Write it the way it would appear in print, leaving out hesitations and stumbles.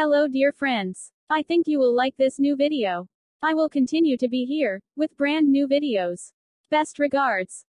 Hello dear friends. I think you will like this new video. I will continue to be here, with brand new videos. Best regards.